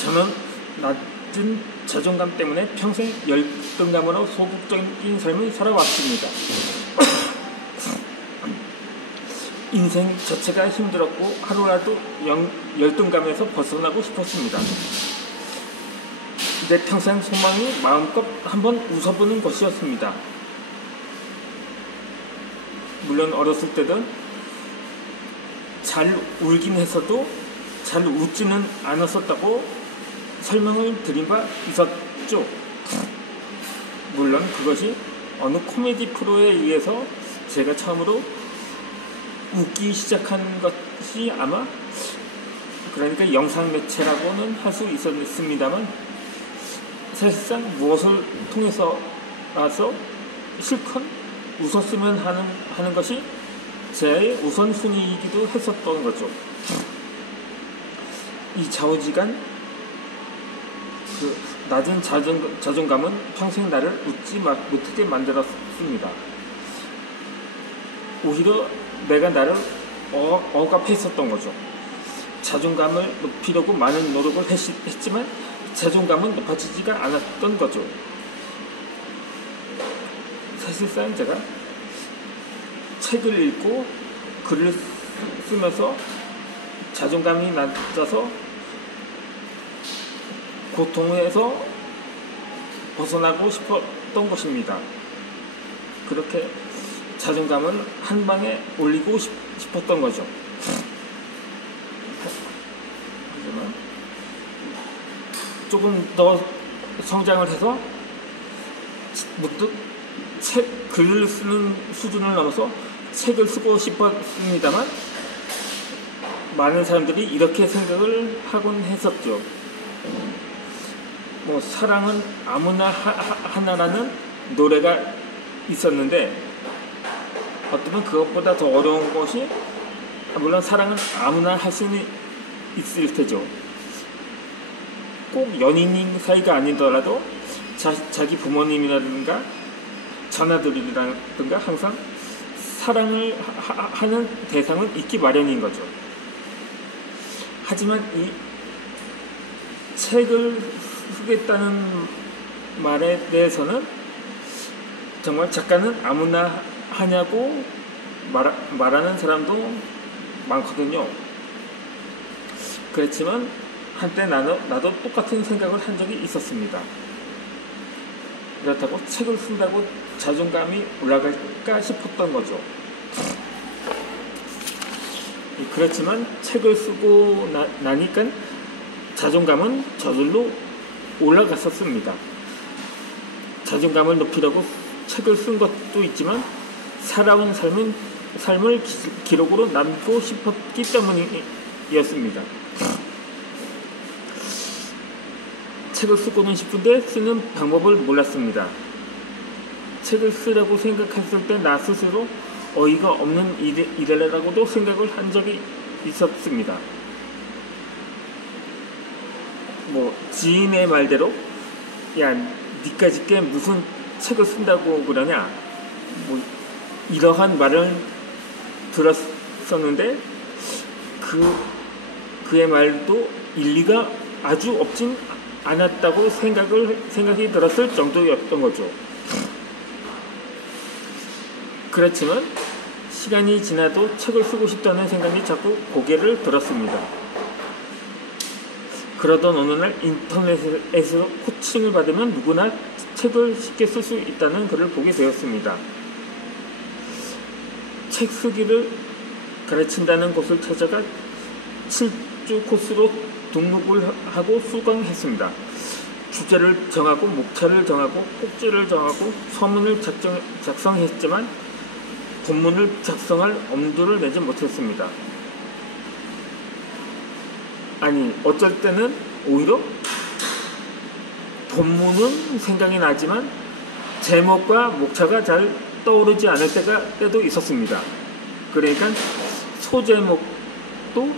저는 낮은 자존감 때문에 평생 열등감으로 소극적인 삶을 살아왔습니다. 인생 자체가 힘들었고 하루라도 열등감에서 벗어나고 싶었습니다. 내 평생 소망이 마음껏 한번 웃어보는 것이었습니다. 물론 어렸을 때는 잘 울긴 했어도 잘 웃지는 않았었다고 설명을 드린 바 있었죠. 물론 그것이 어느 코미디 프로에 의해서 제가 처음으로 웃기 시작한 것이 아마 그러니까 영상 매체라고는 할 수 있었습니다만 사실상 무엇을 통해서라서 실컷 웃었으면 하는 것이 제 우선순위이기도 했었던 거죠. 이 좌우지간 그 낮은 자존감은 평생 나를 웃지 못하게 만들었습니다. 오히려 내가 나를 억압했었던 거죠. 자존감을 높이려고 많은 노력을 했지만 자존감은 높아지지가 않았던 거죠. 사실상 제가 책을 읽고 글을 쓰면서 자존감이 낮아서 고통에서 벗어나고 싶었던 것입니다. 그렇게 자존감을 한 방에 올리고 싶었던 거죠. 하지만 조금 더 성장을 해서 문득 글을 쓰는 수준을 넘어서 책을 쓰고 싶었습니다만 많은 사람들이 이렇게 생각을 하곤 했었죠. 사랑은 아무나 하나라는 노래가 있었는데 어쩌면 그것보다 더 어려운 것이 물론 사랑은 아무나 할 수는 있을 테죠. 꼭 연인 사이가 아니더라도 자기 부모님이라든가 자녀들이라든가 항상 사랑을 하는 대상은 있기 마련인 거죠. 하지만 이 책을 쓰겠다는 말에 대해서는 정말 작가는 아무나 하냐고 말하는 사람도 많거든요. 그렇지만 한때 나도 똑같은 생각을 한 적이 있었습니다. 그렇다고 책을 쓴다고 자존감이 올라갈까 싶었던 거죠. 그렇지만 책을 쓰고 나니까 자존감은 저절로 올라갔었습니다. 자존감을 높이려고 책을 쓴 것도 있지만 살아온 삶을 기록으로 남고 싶었기 때문이었습니다. 책을 쓰고는 싶은데 쓰는 방법을 몰랐습니다. 책을 쓰라고 생각했을 때 나 스스로 어이가 없는 일이라고도 생각을 한 적이 있었습니다. 지인의 말대로 야 니까짓게 무슨 책을 쓴다고 그러냐 이러한 말을 들었었는데 그의 말도 일리가 아주 없진 않았다고 생각이 들었을 정도였던 거죠. 그렇지만 시간이 지나도 책을 쓰고 싶다는 생각이 자꾸 고개를 들었습니다. 그러던 어느 날 인터넷에서 코칭을 받으면 누구나 책을 쉽게 쓸 수 있다는 글을 보게 되었습니다. 책 쓰기를 가르친다는 곳을 찾아가 7주 코스로 등록을 하고 수강했습니다. 주제를 정하고 목차를 정하고 꼭지를 정하고 서문을 작성했지만 본문을 작성할 엄두를 내지 못했습니다. 아니 어쩔 때는 오히려 본문은 생각이 나지만 제목과 목차가 잘 떠오르지 않을 때도 있었습니다. 그러니까 소제목도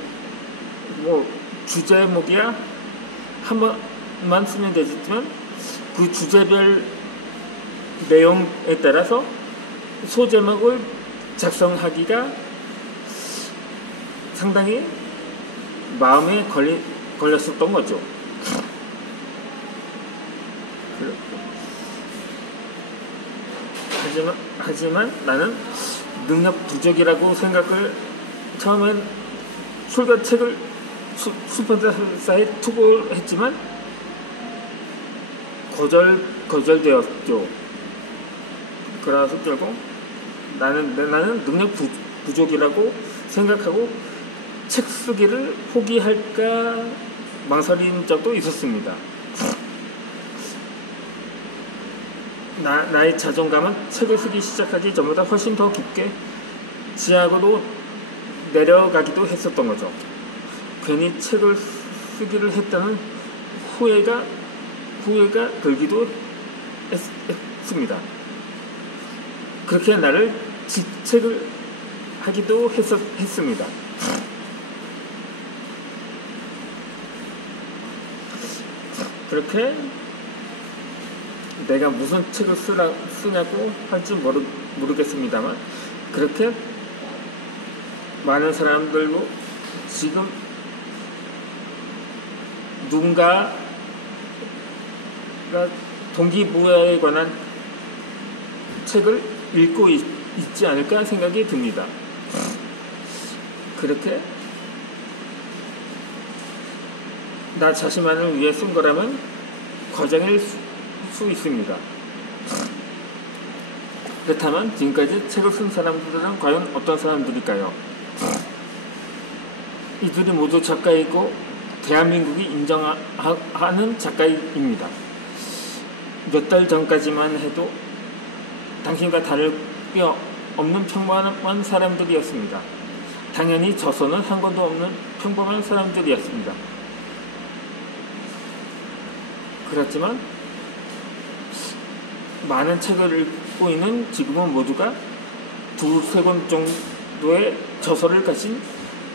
주제목이야 한 번만 쓰면 되지만 그 주제별 내용에 따라서 소제목을 작성하기가 상당히 마음에 걸렸었던 거죠. 하지만 나는 능력 부족이라고 생각을 처음엔 출간책을 출판사에 투고했지만 거절되었죠. 그래서 결국 나는 능력 부족이라고 생각하고 책 쓰기를 포기할까 망설인 적도 있었습니다. 나의 자존감은 책을 쓰기 시작하기 전보다 훨씬 더 깊게 지하로 내려가기도 했었던 거죠. 괜히 책을 쓰기를 했다는 후회가 들기도 했습니다. 그렇게 나를 질책을 하기도 했습니다. 그렇게 내가 무슨 책을 쓰냐고 할지 모르겠습니다만 그렇게 많은 사람들도 지금 누군가가 동기부여에 관한 책을 읽고 있지 않을까 생각이 듭니다. 그렇게 나 자신만을 위해 쓴 거라면 과장일 수 있습니다. 그렇다면 지금까지 책을 쓴 사람들은 과연 어떤 사람들일까요? 이들이 모두 작가이고 대한민국이 인정하는 작가입니다. 몇 달 전까지만 해도 당신과 다를 게 없는 평범한 사람들이었습니다. 당연히 저서는 한 권도 없는 평범한 사람들이었습니다. 그렇지만 많은 책을 읽고 있는 지금은 모두가 두세 권 정도의 저서를 가진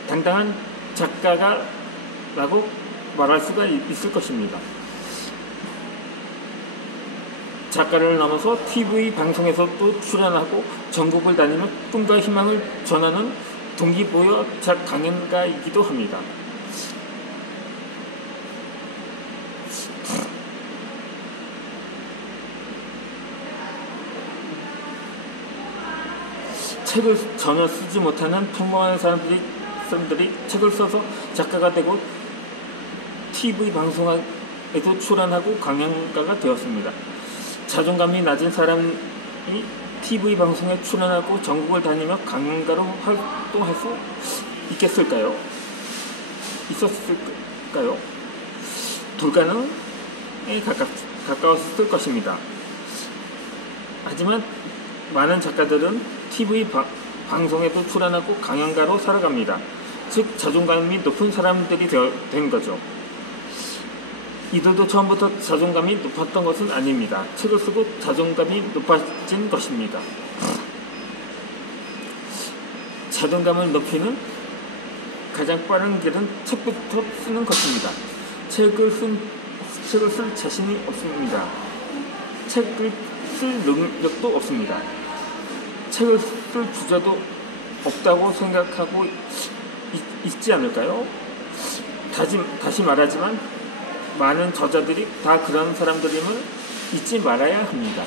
당당한 작가라고 말할 수가 있을 것입니다. 작가를 넘어서 TV 방송에서도 출연하고 전국을 다니며 꿈과 희망을 전하는 동기부여 강연가이기도 합니다. 책을 전혀 쓰지 못하는 평범한 사람들이 책을 써서 작가가 되고 TV 방송에도 출연하고 강연가가 되었습니다. 자존감이 낮은 사람이 TV 방송에 출연하고 전국을 다니며 강연가로 활동할 수 있었을까요? 불가능에 가까웠을 것입니다. 하지만 많은 작가들은 TV 방송에도 출연하고 강연가로 살아갑니다. 즉 자존감이 높은 사람들이 된 거죠. 이들도 처음부터 자존감이 높았던 것은 아닙니다. 책을 쓰고 자존감이 높아진 것입니다. 자존감을 높이는 가장 빠른 길은 책부터 쓰는 것입니다. 책을 쓸 자신이 없습니다. 책을 쓸 능력도 없습니다. 책을 쓸 주제도 없다고 생각하고 있지 않을까요? 다시 말하지만 많은 저자들이 다 그런 사람들임을 잊지 말아야 합니다.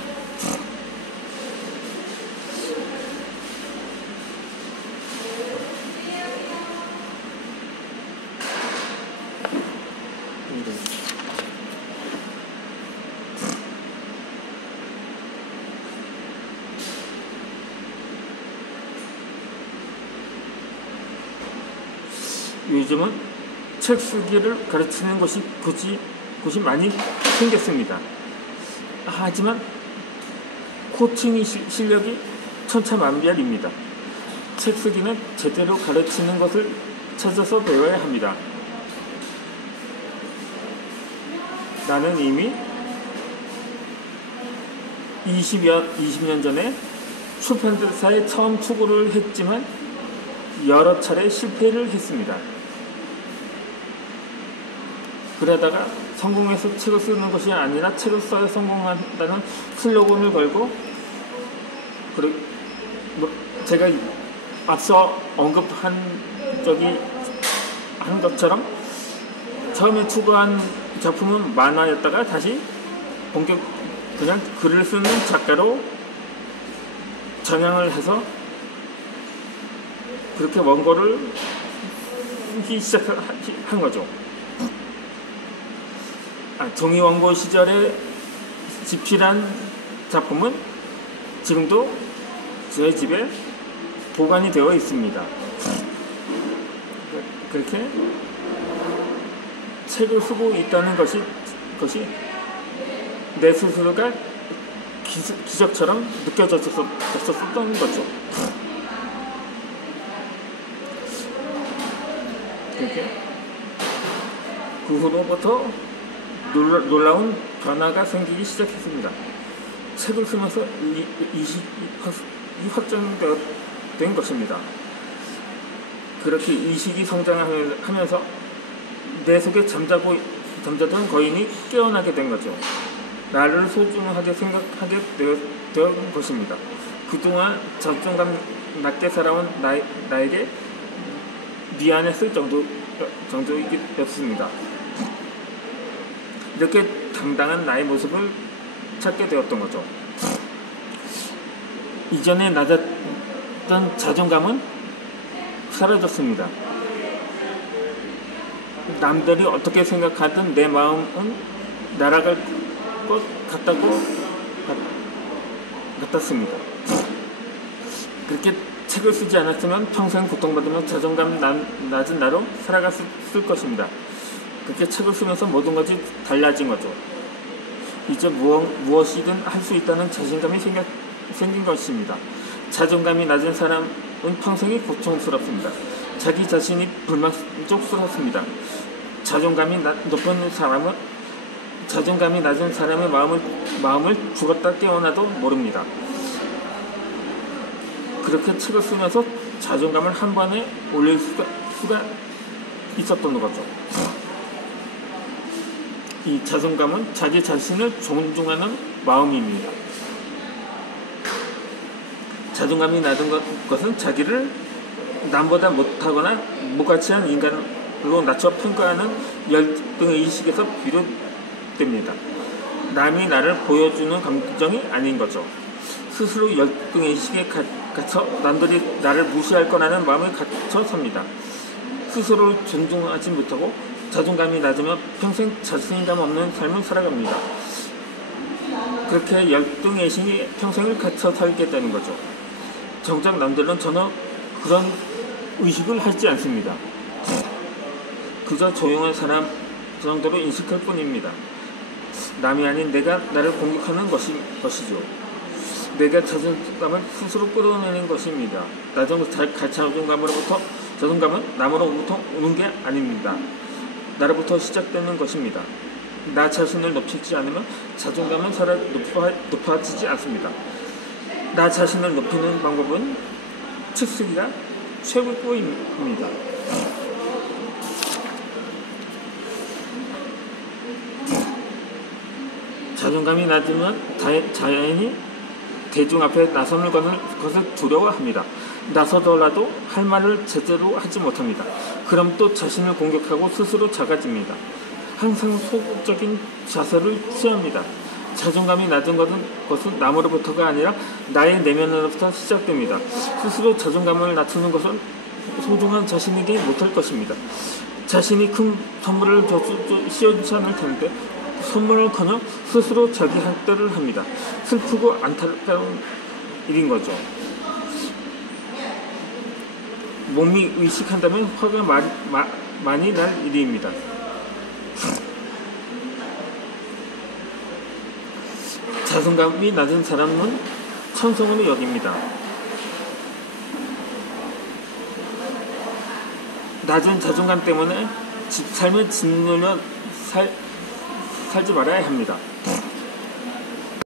요즘은 책 쓰기를 가르치는 곳이 많이 생겼습니다. 하지만 코칭 실력이 천차만별입니다. 책 쓰기는 제대로 가르치는 것을 찾아서 배워야 합니다. 나는 이미 20년 전에 출판사에 처음 투고를 했지만 여러 차례 실패를 했습니다. 그러다가 성공해서 책을 쓰는 것이 아니라 책을 써야 성공한다는 슬로건을 걸고 제가 앞서 언급한 것처럼 처음에 추구한 작품은 만화였다가 다시 그냥 글을 쓰는 작가로 전향을 해서 그렇게 원고를 쓰기 시작한 거죠. 종이 원고 시절에 집필한 작품은 지금도 저희 집에 보관이 되어 있습니다. 그렇게 책을 쓰고 있다는 것이 내 스스로가 기적처럼 느껴졌었던 거죠. 그렇게 그 후로부터 놀라운 변화가 생기기 시작했습니다. 책을 쓰면서 이 확정된 것입니다. 그렇게 의식이 성장하면서 내 속에 잠자던 거인이 깨어나게 된 거죠. 나를 소중하게 생각하게 된 것입니다. 그동안 자존감 낮게 살아온 나에게 미안했을 정도였습니다. 이렇게 당당한 나의 모습을 찾게 되었던 거죠. 이전에 낮았던 자존감은 사라졌습니다. 남들이 어떻게 생각하든 내 마음은 날아갈 것 같았습니다. 그렇게 책을 쓰지 않았으면 평생 고통받으며 자존감 낮은 나로 살아갔을 것입니다. 그렇게 책을 쓰면서 모든 것이 달라진 거죠. 이제 무엇이든 할 수 있다는 자신감이 생긴 것입니다. 자존감이 낮은 사람은 평생이 고통스럽습니다. 자기 자신이 불만족스럽습니다. 자존감이 낮은 사람의 마음을 죽었다 깨어나도 모릅니다. 그렇게 책을 쓰면서 자존감을 한 번에 올릴 수가 있었던 거죠. 이 자존감은 자기 자신을 존중하는 마음입니다. 자존감이 낮은 것은 자기를 남보다 못하거나 무가치한 인간으로 낮춰 평가하는 열등의 의식에서 비롯됩니다. 남이 나를 보여주는 감정이 아닌 거죠. 스스로 열등의 의식에 갇혀 남들이 나를 무시할 거라는 마음에 갇혀 삽니다. 스스로를 존중하지 못하고 자존감이 낮으면 평생 자신감 없는 삶을 살아갑니다. 그렇게 열등의 의식이 평생을 갇혀 살게 되는 거죠. 정작 남들은 전혀 그런 의식을 하지 않습니다. 그저 조용한 사람 정도로 인식할 뿐입니다. 남이 아닌 내가 나를 공격하는 것이죠. 내가 자존감을 스스로 끌어내는 것입니다. 자존감은 남으로부터 오는 게 아닙니다. 나로부터 시작되는 것입니다. 나 자신을 높이지 않으면 자존감은 높아지지 않습니다. 나 자신을 높이는 방법은 책 쓰기가 최고입니다. 자존감이 낮으면 자연히 대중 앞에 나서는 것을 두려워합니다. 나서더라도 할 말을 제대로 하지 못합니다. 그럼 또 자신을 공격하고 스스로 작아집니다. 항상 소극적인 자세를 취합니다. 자존감이 낮은 것은 남으로부터가 아니라 나의 내면으로부터 시작됩니다. 스스로 자존감을 낮추는 것은 소중한 자신에게 못할 것입니다. 자신이 큰 선물을 씌워주지 않을 텐데 선물을커녕 스스로 자기 학대를 합니다. 슬프고 안타까운 일인 거죠. 몸이 의식한다면 화가 많이 날 일입니다. 자존감이 낮은 사람은 천성으로 여깁니다. 낮은 자존감 때문에 삶을 짓누려 살지 말아야 합니다.